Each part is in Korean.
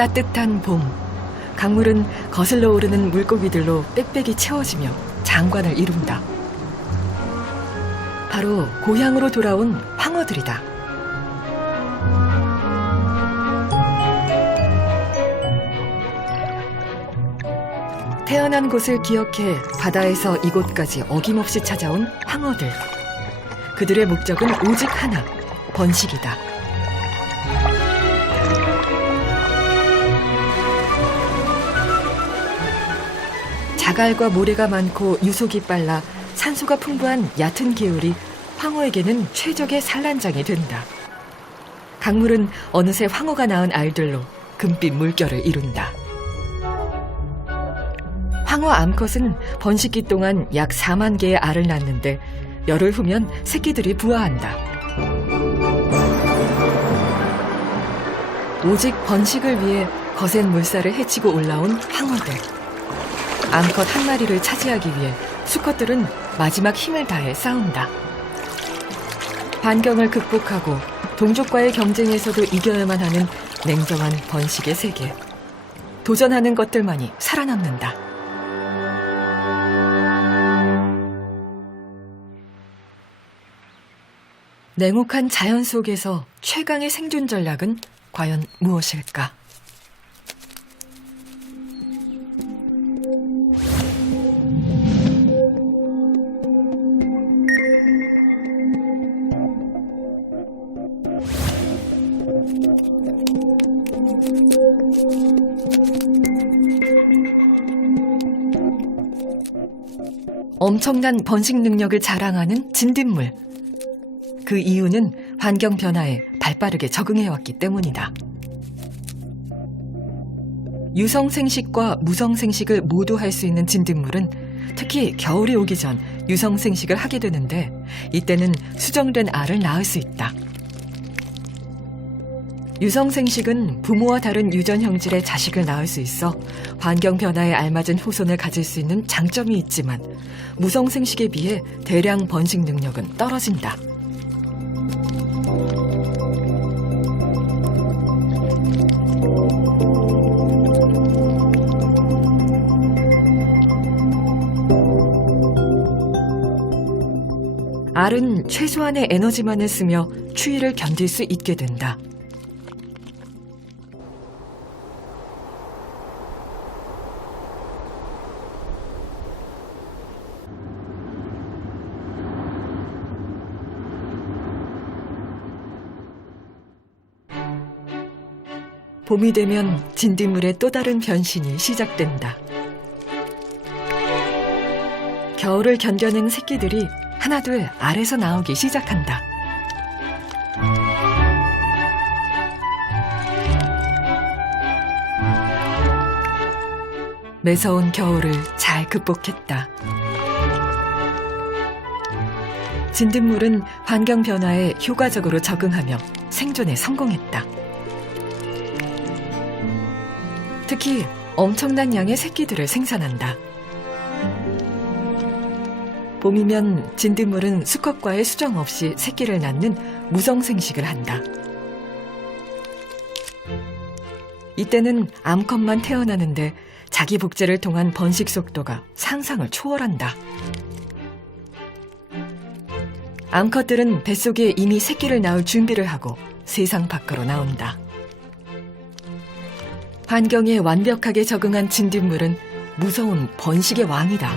따뜻한 봄, 강물은 거슬러 오르는 물고기들로 빽빽이 채워지며 장관을 이룬다. 바로 고향으로 돌아온 황어들이다. 태어난 곳을 기억해 바다에서 이곳까지 어김없이 찾아온 황어들. 그들의 목적은 오직 하나, 번식이다. 자갈과 모래가 많고 유속이 빨라 산소가 풍부한 얕은 개울이 황어에게는 최적의 산란장이 된다. 강물은 어느새 황어가 낳은 알들로 금빛 물결을 이룬다. 황어 암컷은 번식기 동안 약 4만 개의 알을 낳는데 열흘 후면 새끼들이 부화한다. 오직 번식을 위해 거센 물살을 헤치고 올라온 황어들. 암컷 한 마리를 차지하기 위해 수컷들은 마지막 힘을 다해 싸운다. 환경을 극복하고 동족과의 경쟁에서도 이겨야만 하는 냉정한 번식의 세계. 도전하는 것들만이 살아남는다. 냉혹한 자연 속에서 최강의 생존 전략은 과연 무엇일까? 엄청난 번식 능력을 자랑하는 진딧물. 그 이유는 환경 변화에 발빠르게 적응해왔기 때문이다. 유성생식과 무성생식을 모두 할 수 있는 진딧물은 특히 겨울이 오기 전 유성생식을 하게 되는데 이때는 수정된 알을 낳을 수 있다. 유성생식은 부모와 다른 유전 형질의 자식을 낳을 수 있어 환경 변화에 알맞은 후손을 가질 수 있는 장점이 있지만 무성생식에 비해 대량 번식 능력은 떨어진다. 알은 최소한의 에너지만을 쓰며 추위를 견딜 수 있게 된다. 봄이 되면 진딧물의 또 다른 변신이 시작된다. 겨울을 견뎌낸 새끼들이 하나둘 알에서 나오기 시작한다. 매서운 겨울을 잘 극복했다. 진딧물은 환경 변화에 효과적으로 적응하며 생존에 성공했다. 특히 엄청난 양의 새끼들을 생산한다. 봄이면 진딧물은 수컷과의 수정 없이 새끼를 낳는 무성생식을 한다. 이때는 암컷만 태어나는데 자기 복제를 통한 번식 속도가 상상을 초월한다. 암컷들은 뱃속에 이미 새끼를 낳을 준비를 하고 세상 밖으로 나온다. 환경에 완벽하게 적응한 진딧물은 무서운 번식의 왕이다.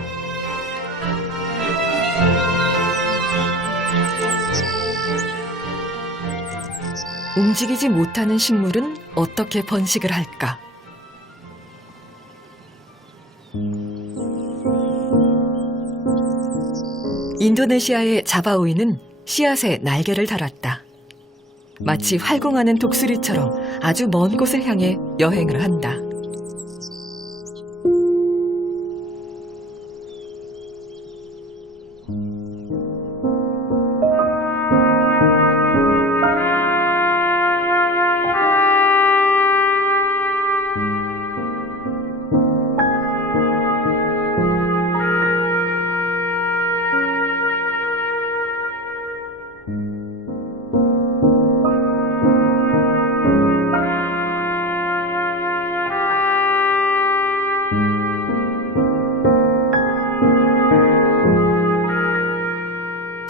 움직이지 못하는 식물은 어떻게 번식을 할까? 인도네시아의 자바오이는 씨앗에 날개를 달았다. 마치 활공하는 독수리처럼 아주 먼 곳을 향해 여행을 한다.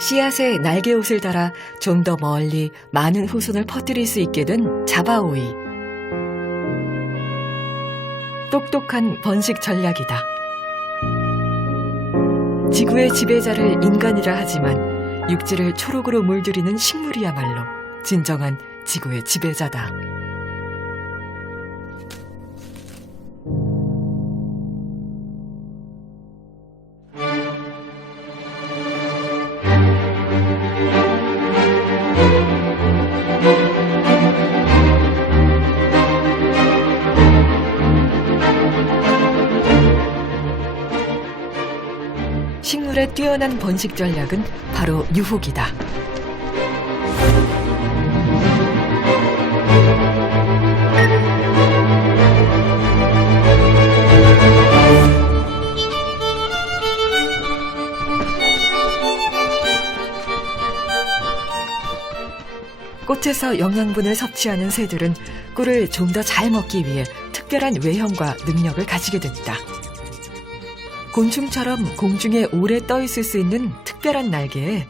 씨앗에 날개옷을 달아 좀 더 멀리 많은 후손을 퍼뜨릴 수 있게 된 자바오이. 똑똑한 번식 전략이다. 지구의 지배자를 인간이라 하지만 육지를 초록으로 물들이는 식물이야말로 진정한 지구의 지배자다. 식물의 뛰어난 번식 전략은 바로 유혹이다. 꽃에서 영양분을 섭취하는 새들은 꿀을 좀 더 잘 먹기 위해 특별한 외형과 능력을 가지게 됐다. 곤충처럼 공중에 오래 떠 있을 수 있는 특별한 날개에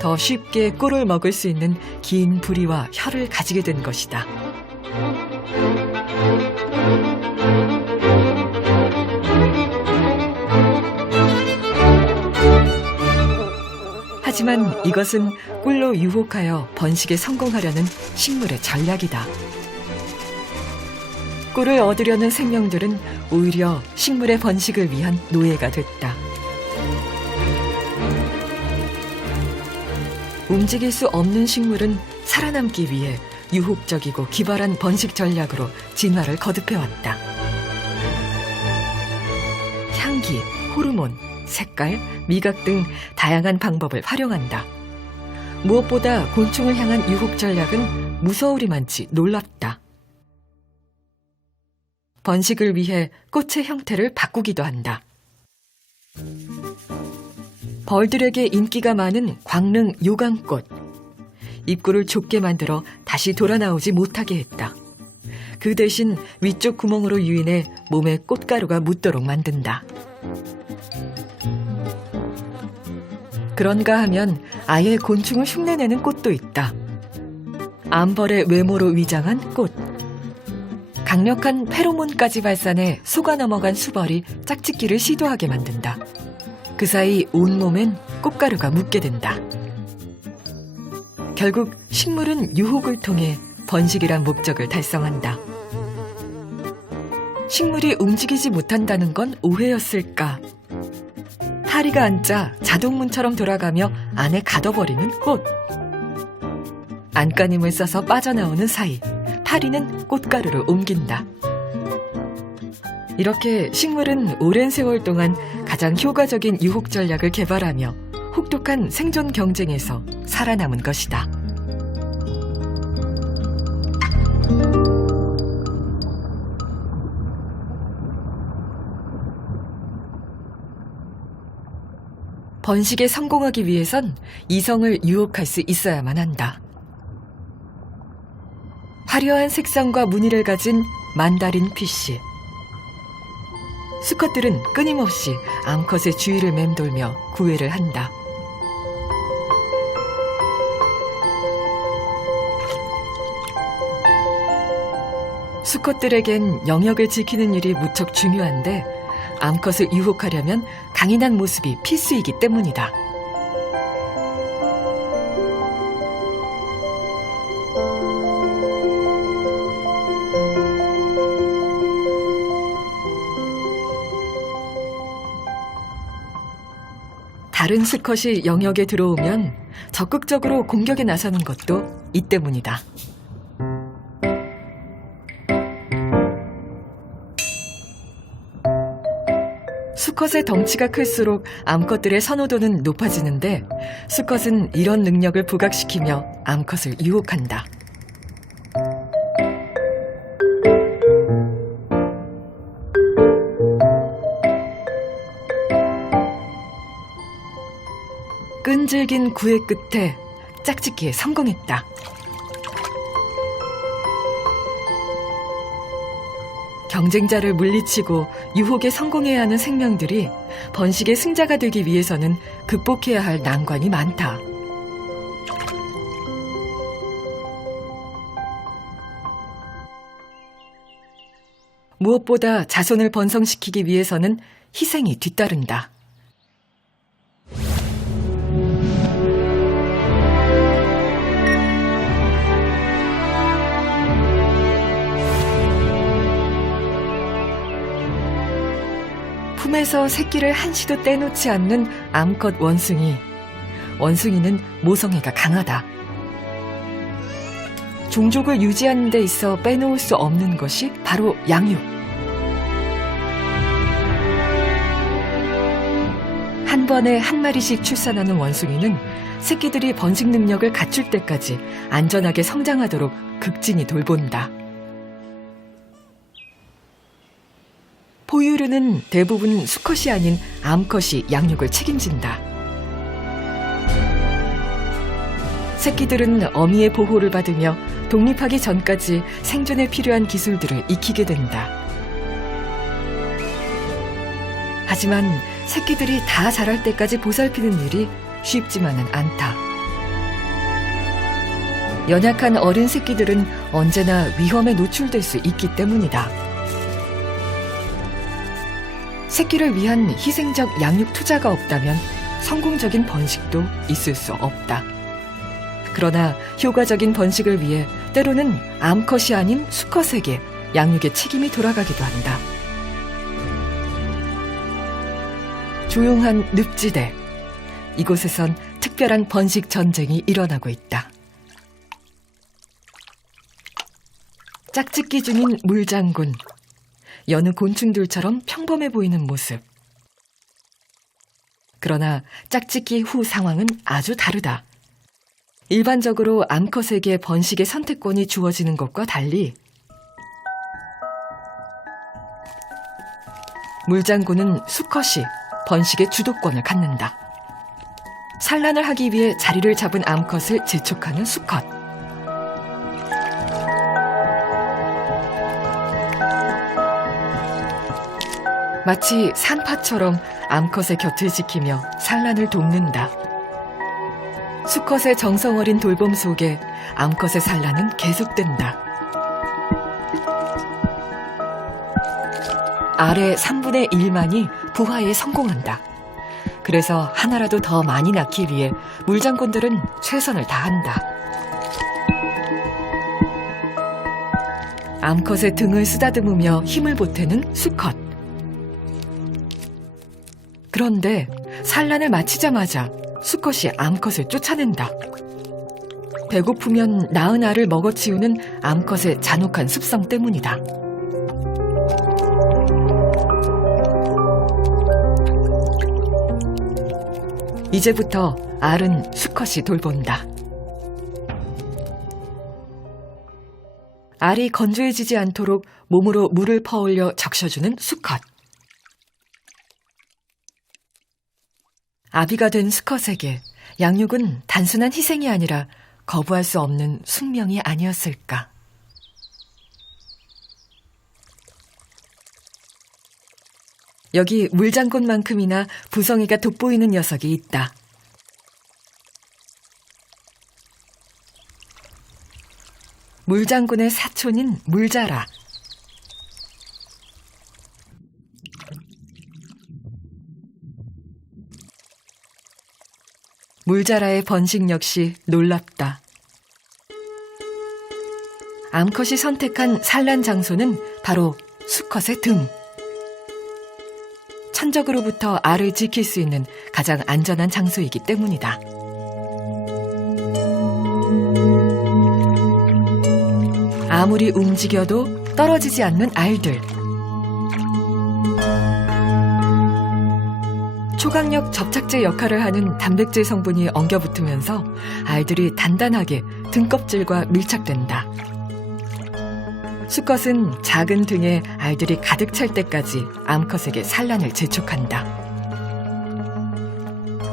더 쉽게 꿀을 먹을 수 있는 긴 부리와 혀를 가지게 된 것이다. 하지만 이것은 꿀로 유혹하여 번식에 성공하려는 식물의 전략이다. 꿀을 얻으려는 생명들은 오히려 식물의 번식을 위한 노예가 됐다. 움직일 수 없는 식물은 살아남기 위해 유혹적이고 기발한 번식 전략으로 진화를 거듭해왔다. 향기, 호르몬, 색깔, 미각 등 다양한 방법을 활용한다. 무엇보다 곤충을 향한 유혹 전략은 무서우리만치 놀랍다. 번식을 위해 꽃의 형태를 바꾸기도 한다. 벌들에게 인기가 많은 광릉 요강꽃. 입구를 좁게 만들어 다시 돌아 나오지 못하게 했다. 그 대신 위쪽 구멍으로 유인해 몸에 꽃가루가 묻도록 만든다. 그런가 하면 아예 곤충을 흉내내는 꽃도 있다. 암벌의 외모로 위장한 꽃. 강력한 페로몬까지 발산해 속아 넘어간 수벌이 짝짓기를 시도하게 만든다. 그 사이 온몸엔 꽃가루가 묻게 된다. 결국 식물은 유혹을 통해 번식이란 목적을 달성한다. 식물이 움직이지 못한다는 건 오해였을까? 파리가 앉아 자동문처럼 돌아가며 안에 가둬버리는 꽃. 안간힘을 써서 빠져나오는 사이 파리는 꽃가루를 옮긴다. 이렇게 식물은 오랜 세월 동안 가장 효과적인 유혹 전략을 개발하며 혹독한 생존 경쟁에서 살아남은 것이다. 번식에 성공하기 위해선 이성을 유혹할 수 있어야만 한다. 화려한 색상과 무늬를 가진 만다린 피쉬. 수컷들은 끊임없이 암컷의 주위를 맴돌며 구애를 한다. 수컷들에겐 영역을 지키는 일이 무척 중요한데 암컷을 유혹하려면 강인한 모습이 필수이기 때문이다. 다른 수컷이 영역에 들어오면 적극적으로 공격에 나서는 것도 이 때문이다. 수컷의 덩치가 클수록 암컷들의 선호도는 높아지는데 수컷은 이런 능력을 부각시키며 암컷을 유혹한다. 끈질긴 구애 끝에 짝짓기에 성공했다. 경쟁자를 물리치고 유혹에 성공해야 하는 생명들이 번식의 승자가 되기 위해서는 극복해야 할 난관이 많다. 무엇보다 자손을 번성시키기 위해서는 희생이 뒤따른다. 품에서 새끼를 한시도 떼놓지 않는 암컷 원숭이. 원숭이는 모성애가 강하다. 종족을 유지하는 데 있어 빼놓을 수 없는 것이 바로 양육. 한 번에 한 마리씩 출산하는 원숭이는 새끼들이 번식 능력을 갖출 때까지 안전하게 성장하도록 극진히 돌본다. 포유류는 대부분 수컷이 아닌 암컷이 양육을 책임진다. 새끼들은 어미의 보호를 받으며 독립하기 전까지 생존에 필요한 기술들을 익히게 된다. 하지만 새끼들이 다 자랄 때까지 보살피는 일이 쉽지만은 않다. 연약한 어린 새끼들은 언제나 위험에 노출될 수 있기 때문이다. 새끼를 위한 희생적 양육 투자가 없다면 성공적인 번식도 있을 수 없다. 그러나 효과적인 번식을 위해 때로는 암컷이 아닌 수컷에게 양육의 책임이 돌아가기도 한다. 조용한 늪지대. 이곳에선 특별한 번식 전쟁이 일어나고 있다. 짝짓기 중인 물장군. 여느 곤충들처럼 평범해 보이는 모습. 그러나 짝짓기 후 상황은 아주 다르다. 일반적으로 암컷에게 번식의 선택권이 주어지는 것과 달리 물장군은 수컷이 번식의 주도권을 갖는다. 산란을 하기 위해 자리를 잡은 암컷을 재촉하는 수컷. 마치 산파처럼 암컷의 곁을 지키며 산란을 돕는다. 수컷의 정성 어린 돌봄 속에 암컷의 산란은 계속된다. 아래 3분의 1만이 부화에 성공한다. 그래서 하나라도 더 많이 낳기 위해 물장군들은 최선을 다한다. 암컷의 등을 쓰다듬으며 힘을 보태는 수컷. 그런데 산란을 마치자마자 수컷이 암컷을 쫓아낸다. 배고프면 낳은 알을 먹어치우는 암컷의 잔혹한 습성 때문이다. 이제부터 알은 수컷이 돌본다. 알이 건조해지지 않도록 몸으로 물을 퍼올려 적셔주는 수컷. 아비가 된 수컷에게 양육은 단순한 희생이 아니라 거부할 수 없는 숙명이 아니었을까. 여기 물장군만큼이나 부성애가 돋보이는 녀석이 있다. 물장군의 사촌인 물자라. 물자라의 번식 역시 놀랍다. 암컷이 선택한 산란 장소는 바로 수컷의 등. 천적으로부터 알을 지킬 수 있는 가장 안전한 장소이기 때문이다. 아무리 움직여도 떨어지지 않는 알들. 초강력 접착제 역할을 하는 단백질 성분이 엉겨붙으면서 알들이 단단하게 등껍질과 밀착된다. 수컷은 작은 등에 알들이 가득 찰 때까지 암컷에게 산란을 재촉한다.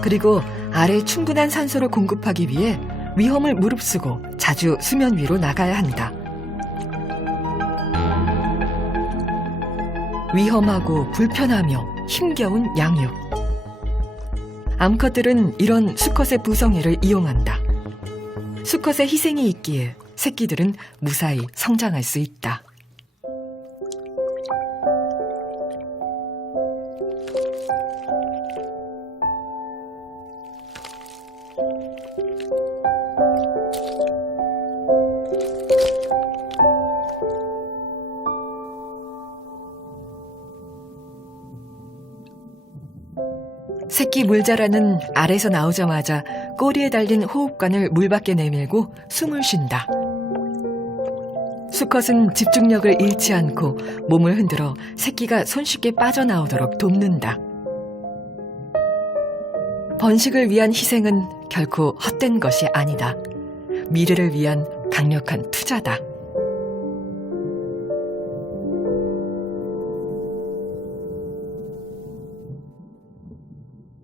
그리고 알에 충분한 산소를 공급하기 위해 위험을 무릅쓰고 자주 수면 위로 나가야 한다. 위험하고 불편하며 힘겨운 양육. 암컷들은 이런 수컷의 부성애를 이용한다. 수컷의 희생이 있기에 새끼들은 무사히 성장할 수 있다. 새끼 물자라는 알에서 나오자마자 꼬리에 달린 호흡관을 물 밖에 내밀고 숨을 쉰다. 수컷은 집중력을 잃지 않고 몸을 흔들어 새끼가 손쉽게 빠져나오도록 돕는다. 번식을 위한 희생은 결코 헛된 것이 아니다. 미래를 위한 강력한 투자다.